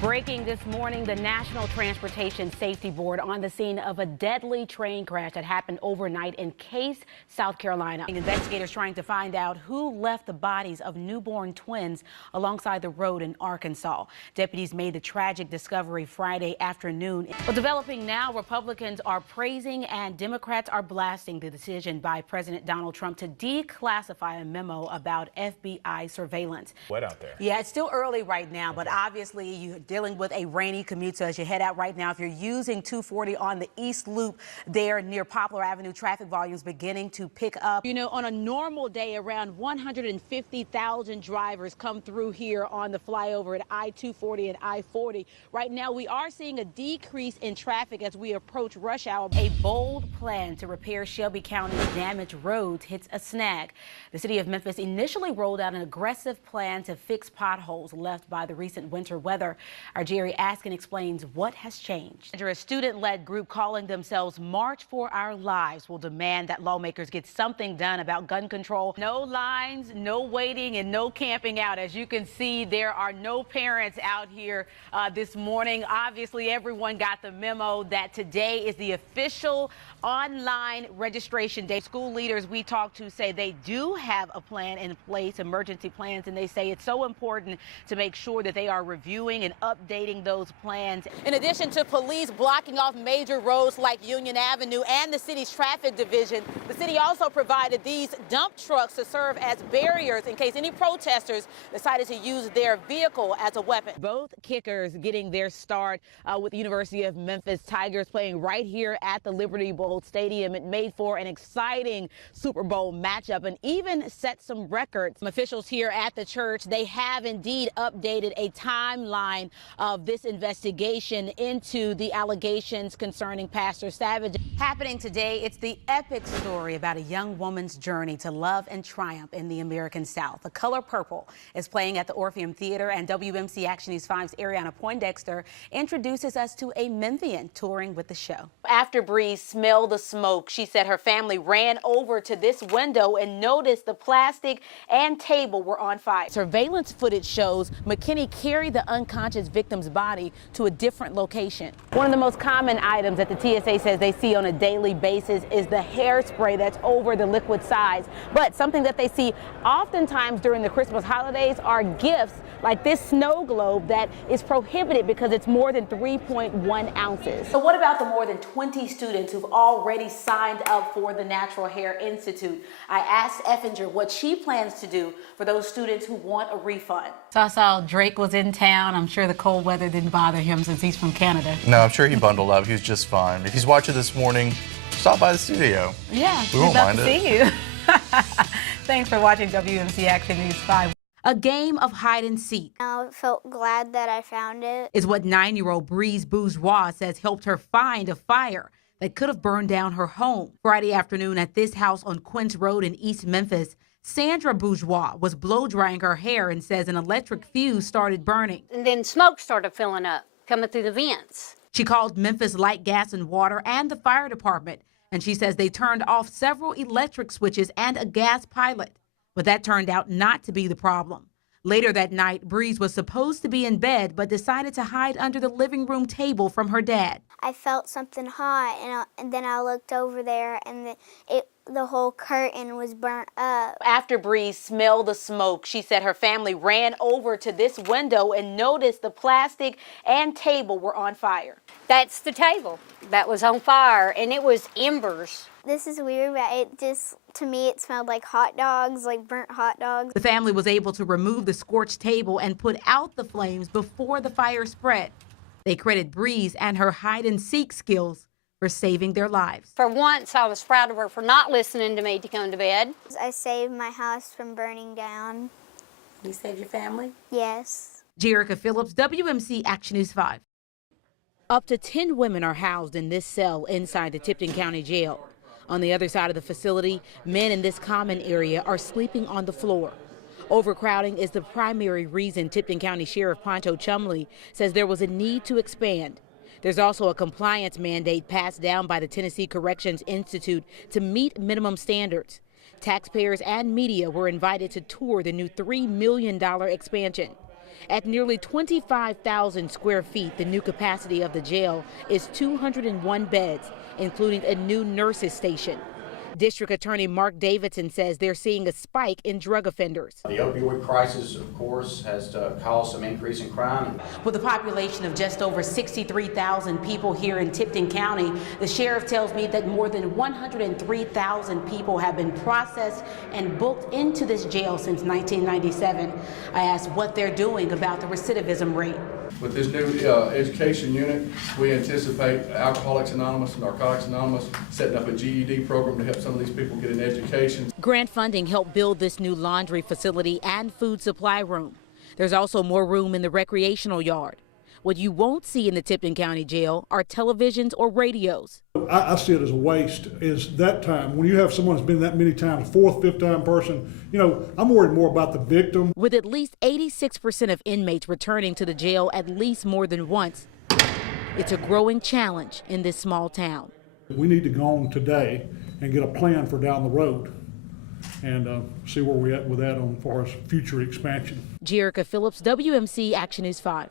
Breaking this morning, the National Transportation Safety Board on the scene of a deadly train crash that happened overnight in Case, South Carolina. Investigators trying to find out who left the bodies of newborn twins alongside the road in Arkansas. Deputies made the tragic discovery Friday afternoon. Well, developing now, Republicans are praising and Democrats are blasting the decision by President Donald Trump to declassify a memo about FBI surveillance. Wet out there. Yeah, it's still early right now, but obviously you're dealing with a rainy commute. So as you head out right now, if you're using 240 on the East Loop there near Poplar Avenue, traffic volumes beginning to pick up. You know, on a normal day, around 150,000 drivers come through here on the flyover at I-240 and I-40. Right now, we are seeing a decrease in traffic as we approach rush hour. A bold plan to repair Shelby County's damaged roads hits a snag. The city of Memphis initially rolled out an aggressive plan to fix potholes left by the recent winter weather. Our Jerry Askin explains what has changed. A student-led group calling themselves March for Our Lives will demand that lawmakers get something done about gun control. No lines, no waiting, and no camping out. As you can see, there are no parents out here this morning. Obviously, everyone got the memo that today is the official online registration day. School leaders we talked to say they do have a plan in place, emergency plans, and they say it's so important to make sure that they are reviewing and updating those plans. In addition to police blocking off major roads like Union Avenue and the city's traffic division, the city also provided these dump trucks to serve as barriers in case any protesters decided to use their vehicle as a weapon. Both kickers getting their start with the University of Memphis Tigers playing right here at the Liberty Bowl Stadium. It made for an exciting Super Bowl matchup and even set some records. Officials here at the church, they have indeed updated a timeline of this investigation into the allegations concerning Pastor Savage. Happening today, it's the epic story about a young woman's journey to love and triumph in the American South. The Color Purple is playing at the Orpheum Theater, and WMC Action News 5's Ariana Poindexter introduces us to a Memphian touring with the show. After Bree smelled the smoke, she said her family ran over to this window and noticed the plastic and table were on fire. Surveillance footage shows McKinney carried the unconscious victim's body to a different location. One of the most common items that the TSA says they see on a daily basis is the hairspray that's over the liquid size. But something that they see oftentimes during the Christmas holidays are gifts like this snow globe that is prohibited because it's more than 3.1 ounces. So what about the more than 20 students who've already signed up for the Natural Hair Institute? I asked Effinger what she plans to do for those students who want a refund. So I saw Drake was in town. I'm sure the cold weather didn't bother him since he's from Canada. No, I'm sure he bundled up. He was just fine. If he's watching this morning, stop by the studio. Yeah, we won't mind it. See you. Thanks for watching WMC Action News 5. A game of hide and seek. I felt glad that I found it. Is what 9-year-old Breeze Bourgeois says helped her find a fire that could have burned down her home. Friday afternoon at this house on Quince Road in East Memphis, Sandra Bourgeois was blow drying her hair and says an electric fuse started burning. And then smoke started filling up, coming through the vents. She called Memphis Light, Gas and Water and the fire department, and she says they turned off several electric switches and a gas pilot. But that turned out not to be the problem. Later that night, Breeze was supposed to be in bed, but decided to hide under the living room table from her dad. I felt something hot, and then I looked over there, and the whole curtain was burnt up. After Breeze smelled the smoke, she said her family ran over to this window and noticed the plastic and table were on fire. That's the table that was on fire, and it was embers. This is weird, but to me, it smelled like hot dogs, like burnt hot dogs. The family was able to remove the scorched table and put out the flames before the fire spread. They credit Breeze and her hide-and-seek skills for saving their lives. For once, I was proud of her for not listening to me to come to bed. I saved my house from burning down. You saved your family? Yes. Jerica Phillips, WMC Action News 5. Up to 10 women are housed in this cell inside the Tipton County Jail. On the other side of the facility, men in this common area are sleeping on the floor. Overcrowding is the primary reason Tipton County Sheriff Poncho Chumley says there was a need to expand. There's also a compliance mandate passed down by the Tennessee Corrections Institute to meet minimum standards. Taxpayers and media were invited to tour the new $3 million expansion. At nearly 25,000 square feet, the new capacity of the jail is 201 beds, including a new nurses station. District Attorney Mark Davidson says they're seeing a spike in drug offenders. The opioid crisis, of course, has caused some increase in crime. With a population of just over 63,000 people here in Tipton County, the sheriff tells me that more than 103,000 people have been processed and booked into this jail since 1997. I asked what they're doing about the recidivism rate. With this new education unit, we anticipate Alcoholics Anonymous and Narcotics Anonymous setting up a GED program to help some of these people get an education. Grant funding helped build this new laundry facility and food supply room. There's also more room in the recreational yard. What you won't see in the Tipton County Jail are televisions or radios. I see it as a waste, is that time. When you have someone that's been that many times, fourth, fifth time person, you know, I'm worried more about the victim. With at least 86% of inmates returning to the jail at least more than once, it's a growing challenge in this small town. We need to go on today and get a plan for down the road and see where we're at with that as far as future expansion. Jerica Phillips, WMC Action News 5.